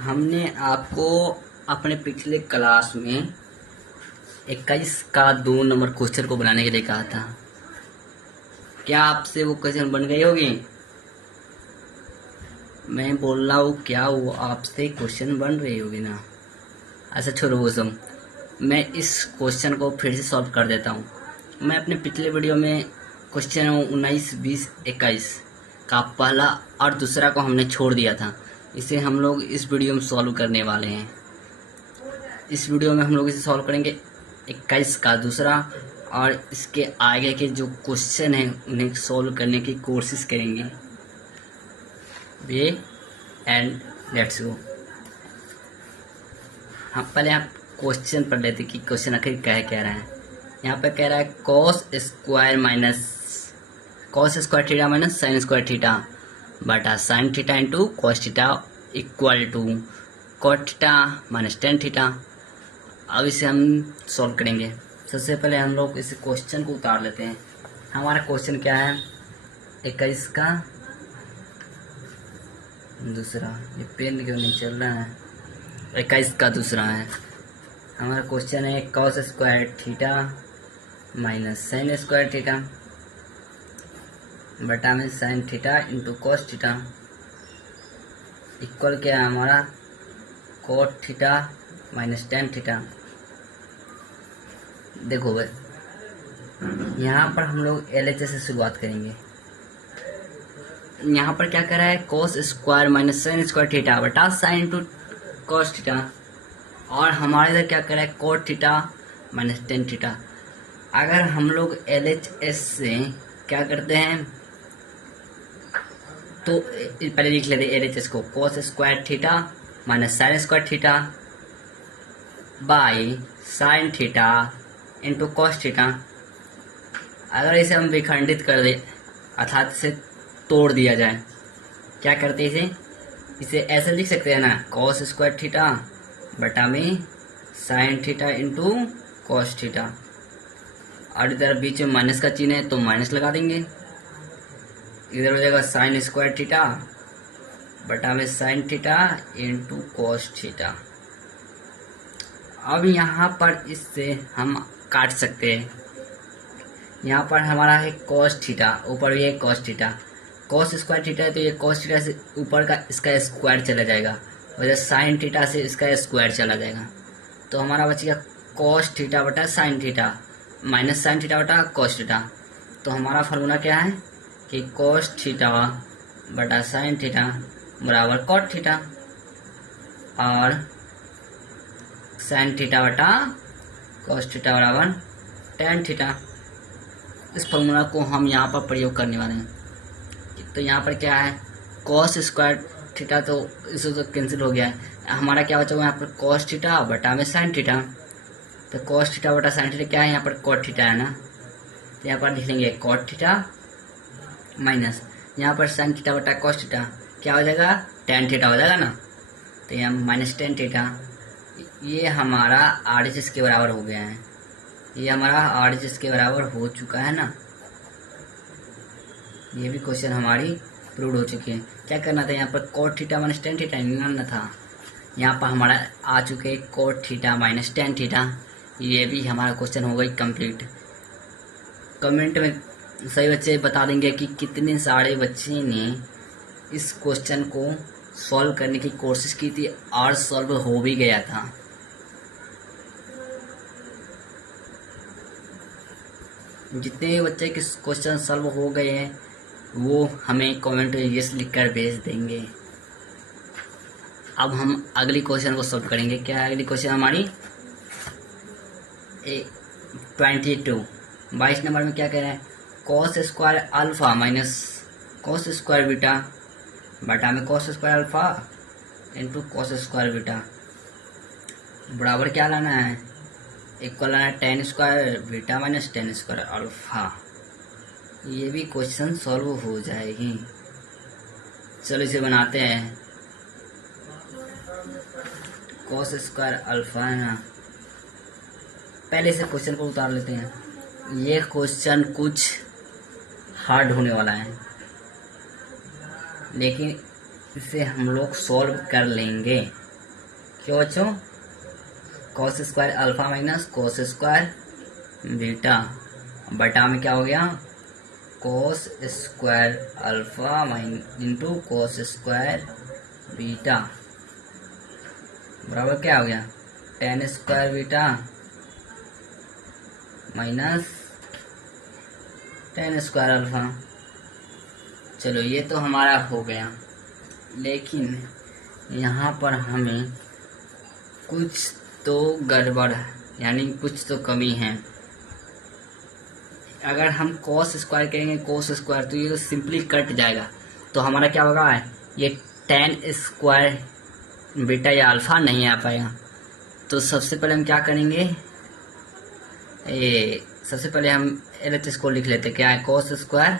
हमने आपको अपने पिछले क्लास में 21 का 2 नंबर क्वेश्चन को बनाने के लिए कहा था। क्या आपसे वो क्वेश्चन बन गई होगी? मैं बोल रहा हूँ क्या वो आपसे क्वेश्चन बन रही होगी ना? अच्छा छोड़ो वो सब। मैं इस क्वेश्चन को फिर से सॉल्व कर देता हूँ। मैं अपने पिछले वीडियो में क्वेश्चन 19, 20, 21 का पहला और दूसरा को हमने छोड़ दिया था। इसे हम लोग इस वीडियो में सॉल्व करने वाले हैं। इस वीडियो में हम लोग इसे सॉल्व करेंगे 21 का दूसरा, और इसके आगे के जो क्वेश्चन हैं उन्हें सॉल्व करने की कोशिश करेंगे। ये एंड लेट्स गो। हम पहले आप क्वेश्चन पढ़ लेते कि क्वेश्चन आखिर कह रहा है। यहाँ पे कह रहा है cos square theta minus sine square theta बटा sine theta into cos theta equal to cot theta minus tan theta. अब इसे हम सॉल्व करेंगे। सबसे पहले हम लोग इस क्वेश्चन को उतार लेते हैं। हमारा क्वेश्चन क्या है? 21 का दूसरा। ये पेन क्यों नहीं चल रहा है? 21 का दूसरा है। हमारा क्वेश्चन है cos square theta minus sine square theta बटा में sine theta into cos theta equal क्या है हमारा? Cot theta minus tan theta. देखो भाई, यहाँ पर हम लोग LHS से शुरुआत करेंगे। यहाँ पर क्या कर रहा है? Cos square minus sine square theta बटा साइन इंटू कॉस थीटा, और हमारे इधर क्या कर रहा है? Cot theta minus tan theta. अगर हम लोग LHS से क्या करते हैं तो पहले लिख लेते हैं LHS को। Cos square theta minus sine square theta by sine theta into cos theta. अगर इसे हम विखंडित कर दें अर्थात इसे तोड़ दिया जाए, क्या करते हैं इसे ऐसे लिख सकते हैं ना, कॉस स्क्वायर थीटा बटा में sine theta into cos theta, और इधर बीच में माइनस का चिन्ह है तो माइनस लगा देंगे। इधर हो जाएगा साइन स्क्वायर थीटा बटा में sine theta into cos theta. अब यहाँ पर इससे हम काट सकते हैं। यहाँ पर हमारा है कॉस थीटा, ऊपर भी है cos theta. Cos square theta है तो ये कॉस थीटा से ऊपर का इसका स्क्वायर चला जाएगा, और साइन थीटा से इसका स्क्वायर चला जाएगा। तो हमारा बचेगा कॉस थीटा बटा sine theta minus sine theta बटा कॉस थीटा। तो हमारा फार्मूला क्या है कि कॉस थीटा बटा साइन थीटा बराबर कॉट थीटा, और साइन थीटा बटा कॉस थीटा बराबर टेन थीटा। इस फार्मूला को हम यहाँ पर प्रयोग करने वाले हैं। तो यहाँ पर क्या है? कॉस स्क्वायर थीटा तो इससे तो कैंसिल हो गया है। हमारा क्या बचा हुआ यहाँ पर? कॉस थीटा बटा में साइन थीटा। तो कॉस थीटा बटा साइन थीटा क्या है? यहाँ पर कॉट थीटा है ना, तो यहाँ पर लिख लेंगे कॉट थीटा माइनस यहाँ पर साइन थीटा बटा कॉस थीटा, क्या हो जाएगा? टेन थीटा हो जाएगा ना, तो यहाँ माइनस टेन थीटा। ये हमारा RHS के बराबर हो गया है। ये हमारा RHS के बराबर हो चुका है ना। ये भी क्वेश्चन हमारी प्रूव हो चुकी है। क्या करना था? यहाँ पर cot theta minus tan theta निकालना था। यहाँ पर हमारा आ चुके cot theta minus tan theta. ये भी हमारा क्वेश्चन हो गई कंप्लीट। कमेंट में सही बच्चे बता देंगे कि कितने सारे बच्चे ने इस क्वेश्चन को सॉल्व करने की कोशिश की थी और सॉल्व हो भी गया था। जितने भी बच्चे के क्वेश्चन सॉल्व हो गए हैं वो हमें कमेंट में यस लिखकर भेज देंगे। अब हम अगली क्वेश्चन को सॉल्व करेंगे। क्या है अगली क्वेश्चन हमारी? 22 नंबर में क्या कह रहा है? Cos square alpha minus cos square beta बटा में cos square alpha into cos square beta बराबर क्या लाना है? इक्वल लाना है ten square beta minus ten square alpha. ये भी क्वेश्चन सॉल्व हो जाएगी। चलो इसे बनाते हैं। कॉस स्क्वायर अल्फा है ना, पहले से क्वेश्चन को उतार लेते हैं। ये क्वेश्चन कुछ हार्ड होने वाला है, लेकिन इसे हम लोग सॉल्व कर लेंगे। क्यों बच्चों, cos square alpha minus cos square beta बटा में क्या हो गया, cos square alpha into cos square beta बराबर क्या हो गया, ten square beta minus ten square alpha. चलो ये तो हमारा हो गया, लेकिन यहाँ पर हमें कुछ तो गड़बड़ है, यानी कुछ तो कमी है। अगर हम कॉस स्क्वायर करेंगे कॉस स्क्वायर तो ये तो सिंपली कट जाएगा, तो हमारा क्या होगा, ये टेन स्क्वायर बीटा या अल्फा नहीं आ पाएगा। तो सबसे पहले हम क्या करेंगे, सबसे पहले हम LHS को लिख लेते, क्या है, कॉस स्क्वायर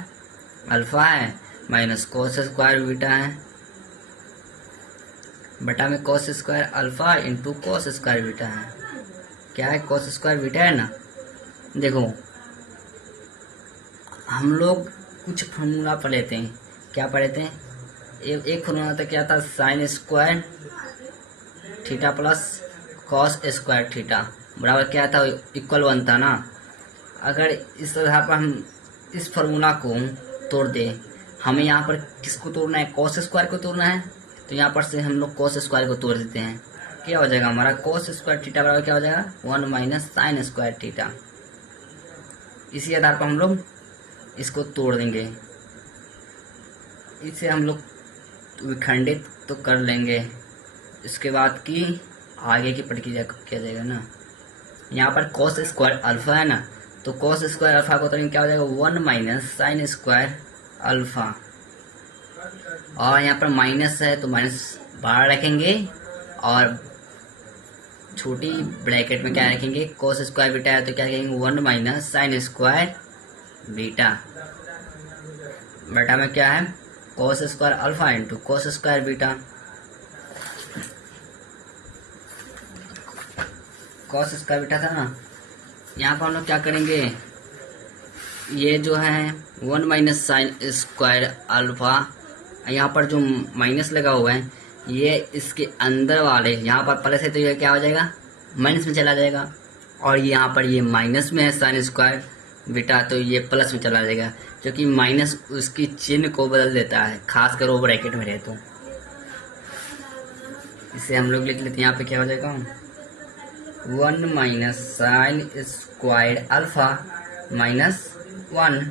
अल्फा है माइनस कॉस स्क्वायर बीटा है बटा में cos square alpha into cos square beta है। क्या है, कॉस स्क्वायर बीटा है ना। देखो हम लोग कुछ फार्मूला पढ़ लेते हैं, क्या पढ़े थे, एक फार्मूला था, क्या था, sign square theta plus cos square theta बराबर क्या था, इक्वल 1 था ना। अगर इस तरह पर हम इस फार्मूला को तोड़ दें, हमें यहाँ पर किसको तोड़ना है, कॉस स्क्वायर को तोड़ना है, तो यहाँ पर से हम लोग कॉस स्क्वायर को तोड़ देते हैं। क्या हो जाएगा हमारा, कॉस स्क्वायर थीटा बराबर क्या हो जाएगा, 1 माइनस साइन स्क्वायर थीटा। इसी आधार पर हम लोग इसको तोड़ देंगे, इसे हम लोग विखंडित तो कर लेंगे। इसके बाद की आगे की प्रक्रिया किया जाएगा ना। यहाँ पर कॉस स्क्वायर अल्फा है ना, तो कॉस स्क्वायर अल्फा को तोड़ेंगे, क्या हो जाएगा, 1 माइनस साइन स्क्वायर अल्फा, और यहाँ पर माइनस है तो माइनस बाहर रखेंगे और छोटी ब्रैकेट में क्या रखेंगे, कॉस स्क्वायर बीटा है तो क्या रखेंगे, 1 माइनस साइन स्क्वायर बीटा बटा में क्या है, cos square alpha into cos square beta. Cos square beta था ना, यहाँ पर हम लोग क्या करेंगे, ये जो है 1 माइनस साइन स्क्वायर अल्फा, यहाँ पर जो माइनस लगा हुआ है ये इसके अंदर वाले यहाँ पर प्लस है तो ये क्या हो जाएगा, माइनस में चला जाएगा, और यहाँ पर ये माइनस में है साइन स्क्वायर बीटा तो ये प्लस में चला जाएगा, क्योंकि माइनस उसकी चिन्ह को बदल देता है, खासकर वो ब्रैकेट में रहे तो। इसे हम लोग लिख लेते हैं, यहाँ पे क्या हो जाएगा, 1 minus sine square alpha minus 1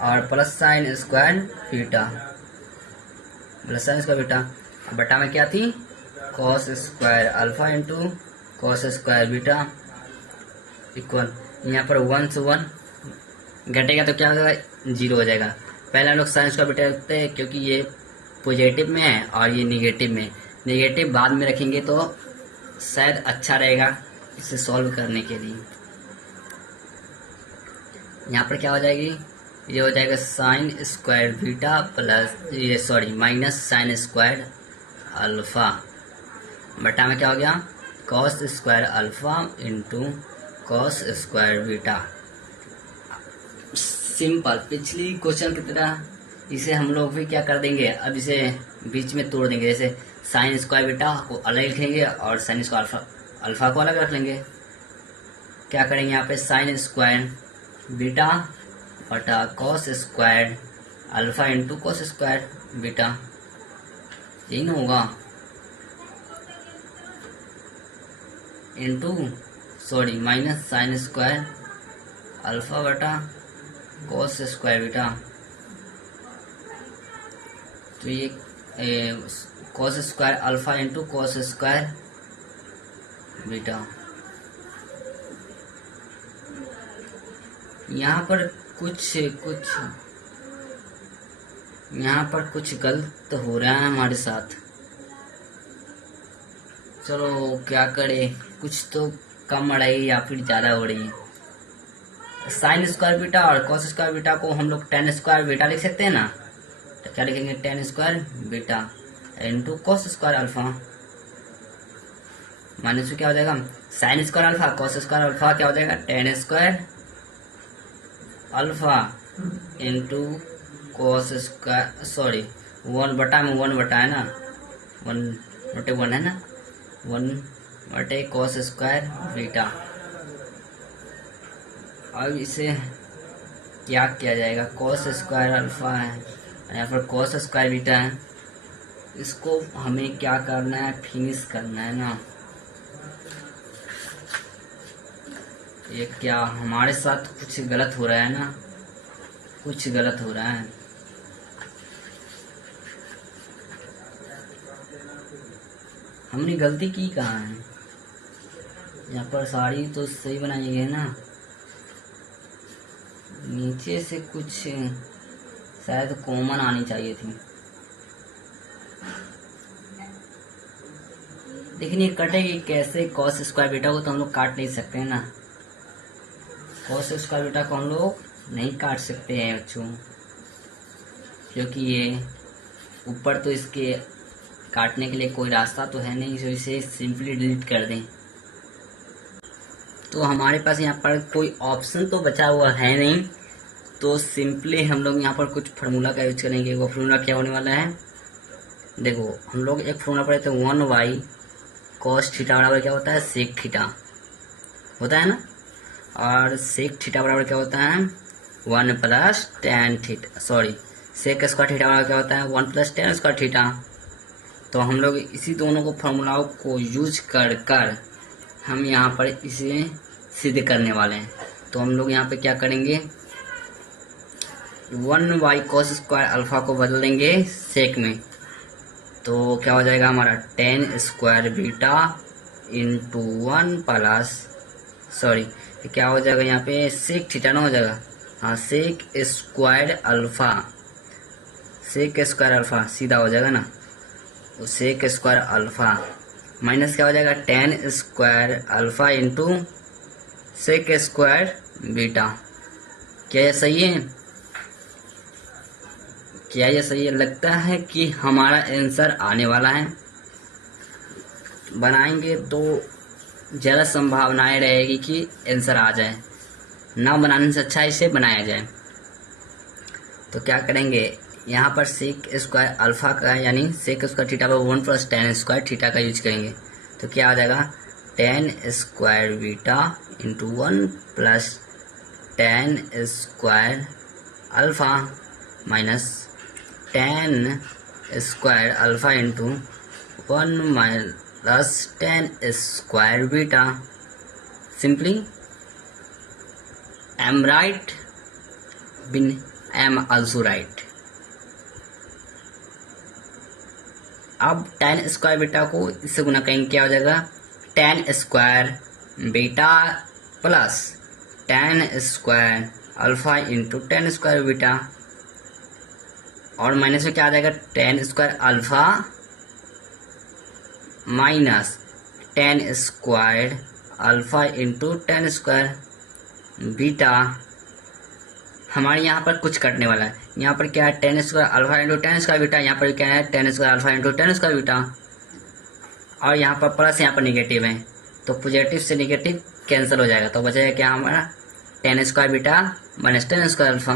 और plus sine square beta, plus sine square beta बटा में क्या थी, cos square alpha into cos square beta equal, यहाँ पर 1 से 1 घटेगा तो क्या हो जाएगा, 0 हो जाएगा। पहले हम लोग साइन स्क्वायर बीटा रखते हैं क्योंकि ये पॉजिटिव में है और ये निगेटिव में, निगेटिव बाद में रखेंगे तो शायद अच्छा रहेगा इसे सॉल्व करने के लिए। यहाँ पर क्या हो जाएगी, ये हो जाएगा साइन स्क्वायर बीटा प्लस ये sorry minus sine square alpha बटा में क्या हो गया, cos square alpha into cos square beta. Simple, पिछली क्वेश्चन की तरह इसे हम लोग भी क्या कर देंगे, अब इसे बीच में तोड़ देंगे, जैसे साइन स्क्वायर बीटा को अलग लिख लेंगे और साइन स्क्वायर अल्फा को अलग रख लेंगे। क्या करेंगे, यहाँ पे साइन स्क्वायर बीटा बटा cos square alpha into cos square beta, यही ना होगा, into sorry minus sine square alpha बटा कॉस स्क्वायर बीटा। तो ये cos square alpha into cos square beta. यहाँ पर कुछ गलत हो रहा है हमारे साथ। चलो क्या करें, कुछ तो कम हो रही या फिर ज़्यादा हो रही है। साइन स्क्वायर बीटा और कॉस स्क्वायर बीटा को हम लोग टेन स्क्वायर बीटा लिख सकते हैं ना, तो क्या लिखेंगे, ten square beta into cos square alpha minus क्या हो जाएगा, sine square alpha cos square alpha क्या हो जाएगा, ten square alpha into cos square sorry 1 बटा में 1 बटा है ना, 1/1 है ना, 1/cos² बीटा। अब इसे क्या किया जाएगा, cos² अल्फा है, यहाँ पर cos² बीटा है, इसको हमें क्या करना है, फिनिश करना है ना। ये क्या हमारे साथ कुछ गलत हो रहा है ना, कुछ गलत हो रहा है। हमने गलती की कहाँ है, यहाँ पर साड़ी तो सही बनाई है ना, नीचे से कुछ शायद कॉमन आनी चाहिए थी। लेकिन ये कटेगी कैसे, cos² बीटा को तो हम लोग काट नहीं सकते हैं ना, cos² बीटा को हम लोग नहीं काट सकते हैं बच्चों, क्योंकि ये ऊपर तो इसके काटने के लिए कोई रास्ता तो है नहीं, जो इसे सिंपली डिलीट कर दें। तो हमारे पास यहाँ पर कोई ऑप्शन तो बचा हुआ है नहीं, तो सिंपली हम लोग यहाँ पर कुछ फार्मूला का यूज करेंगे। वो फार्मूला क्या होने वाला है, देखो हम लोग एक फार्मूला पढ़े थे, 1y cos थीटा बराबर क्या होता है, sec थीटा होता है ना, और sec थीटा बराबर क्या होता है, 1 + tan theta, sorry sec² theta बराबर क्या होता है, 1 + tan² थीटा। तो हम लोग इसी दोनों को फार्मूलाओं को यूज कर हम यहाँ पर इसे सिद्ध करने वाले हैं। तो हम लोग यहाँ पे क्या करेंगे, 1y cos² अल्फा को बदल देंगे सेक में, तो क्या हो जाएगा हमारा tan² beta into 1 plus, sorry क्या हो जाएगा यहाँ पे, सेक थीटा ना हो जाएगा, हाँ sec² अल्फा, sec² अल्फा सीधा हो जाएगा ना, तो sec² अल्फा माइनस क्या हो जाएगा, tan² alpha into sec² beta. क्या ये सही है, क्या ये सही है, लगता है कि हमारा आंसर आने वाला है। बनाएंगे तो ज़्यादा संभावनाएं रहेगी कि आंसर आ जाए, ना बनाने से अच्छा इसे बनाया जाए। तो क्या करेंगे, यहाँ पर sec² अल्फा का यानी sec² थीटा पर 1 + tan² थीटा का यूज करेंगे, तो क्या आ जाएगा, tan² beta into 1 + tan² alpha minus tan² alpha into 1 + tan² beta. Simply am right bin am also right। अब tan² बीटा को इससे गुना करेंगे, क्या हो जाएगा, tan² beta plus tan² alpha into tan² beta, और माइनस में क्या आ जाएगा, tan² alpha minus tan² alpha into tan² beta. हमारे यहाँ पर कुछ कटने वाला है, यहाँ पर क्या है, tan² alpha into tan² beta, यहाँ पर क्या है, tan² alpha into tan² beta, और यहाँ पर प्लस, यहाँ पर निगेटिव है, तो पॉजिटिव से निगेटिव कैंसिल हो जाएगा, तो बचेगा क्या हमारा, tan² beta minus tan² alpha.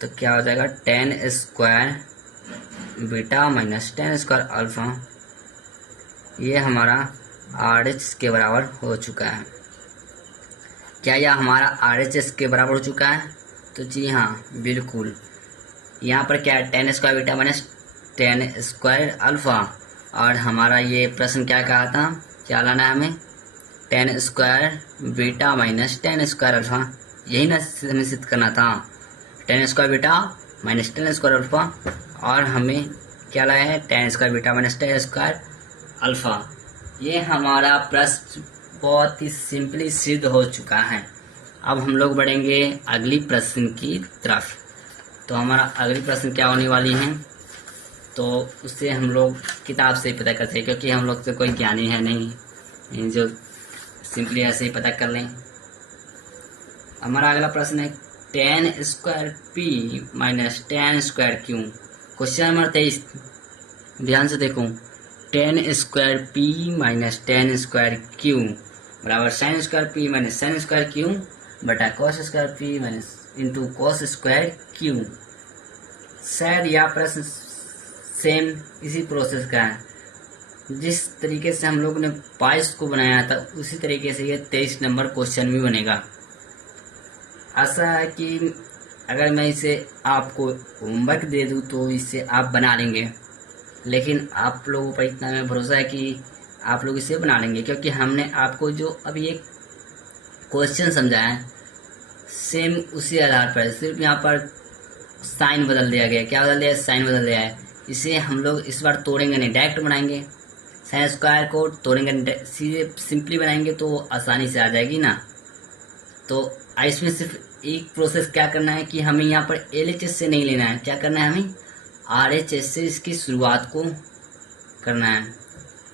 तो क्या हो जाएगा, tan² beta minus tan² alpha. ये हमारा RH के बराबर हो चुका है। क्या यह हमारा RHS के बराबर हो चुका है, तो जी हाँ बिल्कुल। यहाँ पर क्या है, tan² beta minus tan² alpha, और हमारा ये प्रश्न क्या कहा था, क्या लाना है हमें, tan² beta minus tan² alpha, यही ना हमें सिद्ध करना था, tan² beta minus tan² alpha, और हमें क्या लाया है, tan² beta minus tan² alpha. ये हमारा प्रश्न बहुत ही सिंपली सिद्ध हो चुका है। अब हम लोग बढ़ेंगे अगली प्रश्न की तरफ। तो हमारा अगली प्रश्न क्या होने वाली है, तो उससे हम लोग किताब से ही पता करते हैं, क्योंकि हम लोग तो कोई ज्ञानी है नहीं जो सिंपली ऐसे ही पता कर लें। हमारा अगला प्रश्न है, tan² p minus tan² q। Question number 23, ध्यान से देखो, tan² p minus tan² q बराबर sin² p minus sin² q बटा cos² p minus into cos² q। शायद यह प्रश्न सेम इसी प्रोसेस का है, जिस तरीके से हम लोग ने 22 को बनाया था उसी तरीके से ये 23 नंबर क्वेश्चन भी बनेगा। आशा है कि अगर मैं इसे आपको होमवर्क दे दूं तो इसे आप बना लेंगे, लेकिन आप लोगों पर इतना मैं भरोसा है कि आप लोग इसे बना लेंगे, क्योंकि हमने आपको जो अभी एक क्वेश्चन समझाया है सेम उसी आधार पर, सिर्फ यहाँ पर साइन बदल दिया गया। क्या बदल दिया है? साइन बदल दिया है। इसे हम लोग इस बार तोड़ेंगे नहीं, डायरेक्ट बनाएंगे। साइन स्क्वायर को तोड़ेंगे, सीधे सिंपली बनाएंगे तो आसानी से आ जाएगी ना। तो इसमें सिर्फ एक प्रोसेस क्या करना है कि हमें यहाँ पर LHS से नहीं लेना है, क्या करना है हमें RHS से इसकी शुरुआत को करना है।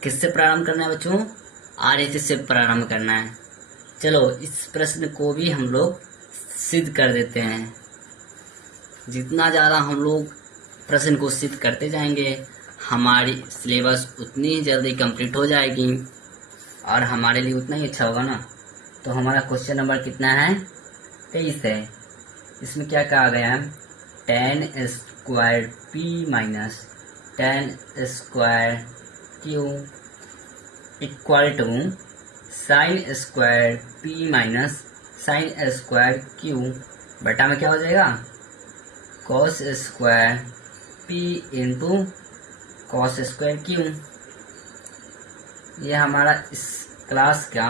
किससे प्रारंभ करना है बच्चों? RHS से प्रारंभ करना है। चलो इस प्रश्न को भी हम लोग सिद्ध कर देते हैं। जितना ज़्यादा हम लोग प्रश्न को सिद्ध करते जाएंगे हमारी सिलेबस उतनी ही जल्दी कंप्लीट हो जाएगी और हमारे लिए उतना ही अच्छा होगा ना। तो हमारा क्वेश्चन नंबर कितना है? 23 है। इसमें क्या कहा गया है? tan square p minus tan square q equal to sine square p minus sine square q बटा में क्या हो जाएगा? cos square p into cos square q। ये हमारा इस क्लास का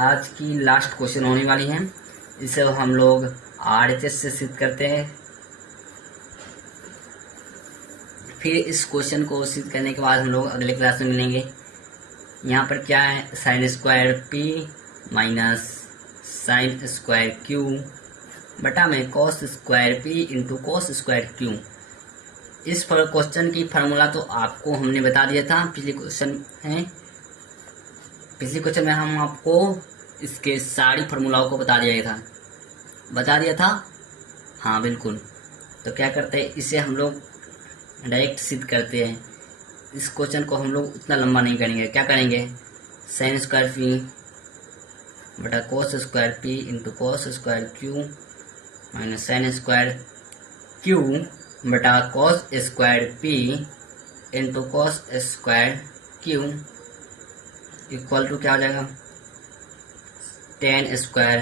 आज की लास्ट क्वेश्चन होने वाली है। इसे हम लोग RHS से सिद्ध करते हैं। फिर इस क्वेश्चन को सिद्ध करने के बाद हम लोग अगले क्लास में मिलेंगे। यहाँ पर क्या है? Sign square p minus sine square q बटा में cos square p into cos square q। इस क्वेश्चन की फार्मूला तो आपको हमने बता दिया था पिछले क्वेश्चन में हम आपको इसके सारी फार्मूलाओं को बता दिया था। हाँ बिल्कुल। तो क्या करते हैं, इसे हम लोग डायरेक्ट सिद्ध करते हैं। इस क्वेश्चन को हम लोग उतना लंबा नहीं करेंगे। क्या करेंगे? साइन स्क्वायर पी बटा cos square p into cos square Q minus sine square q बटा cos square p into cos square q equal to क्या हो जाएगा? tan square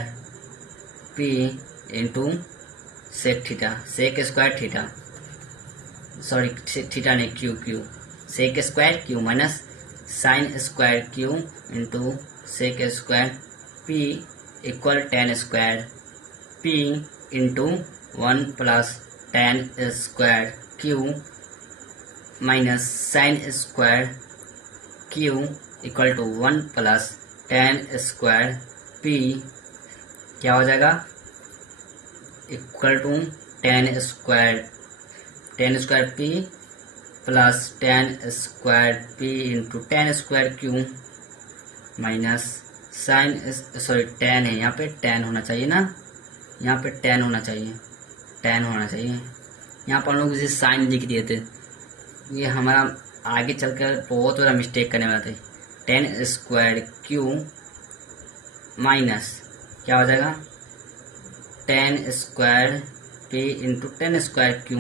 p into sec theta, sec square theta, sorry theta नहीं q sec square Q minus sine square q into sec square p equal tan square p into 1 plus tan square Q minus sine square q equal to 1 plus tan square p क्या हो जाएगा? Equal to tan square p plus tan square p into tan square Q minus sine tan है, यहाँ पे tan होना चाहिए ना, यहाँ पे tan होना चाहिए। यहाँ पर हम लोग इसे साइन लिख दिए थे। ये हमारा आगे चलकर बहुत बड़ा मिस्टेक करने वाला थे। tan स्क्वायर क्यू माइनस क्या हो जाएगा? tan square p into tan square q,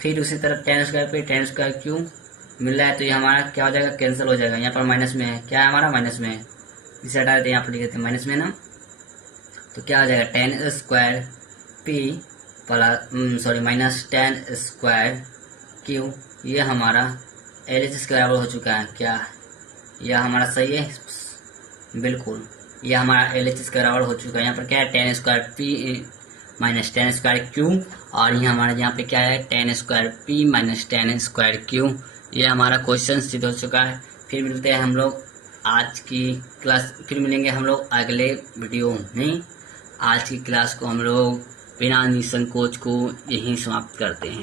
फिर उसी तरफ tan square p tan square q मिल रहा है तो ये हमारा क्या हो जाएगा? कैंसिल हो जाएगा। यहाँ पर माइनस में है, क्या है हमारा? माइनस में है। इसे हटा देते हैं, यहाँ पर लिख देते हैं माइनस में ना। तो क्या हो जाएगा? tan square p plus minus tan square Q. ये हमारा LHS के बराबर हो चुका है। क्या यह हमारा सही है? बिल्कुल, यह हमारा LHS के बराबर हो चुका है। यहाँ पर क्या है? tan square p minus tan square Q, और ये हमारा यहाँ पे क्या है? tan square p minus tan square Q. ये हमारा क्वेश्चन सिद्ध हो चुका है। फिर मिलते हैं हम लोग आज की क्लास, फिर मिलेंगे हम लोग अगले वीडियो में। आज की क्लास को हम लोग बिना निसंकोच को यहीं समाप्त करते हैं।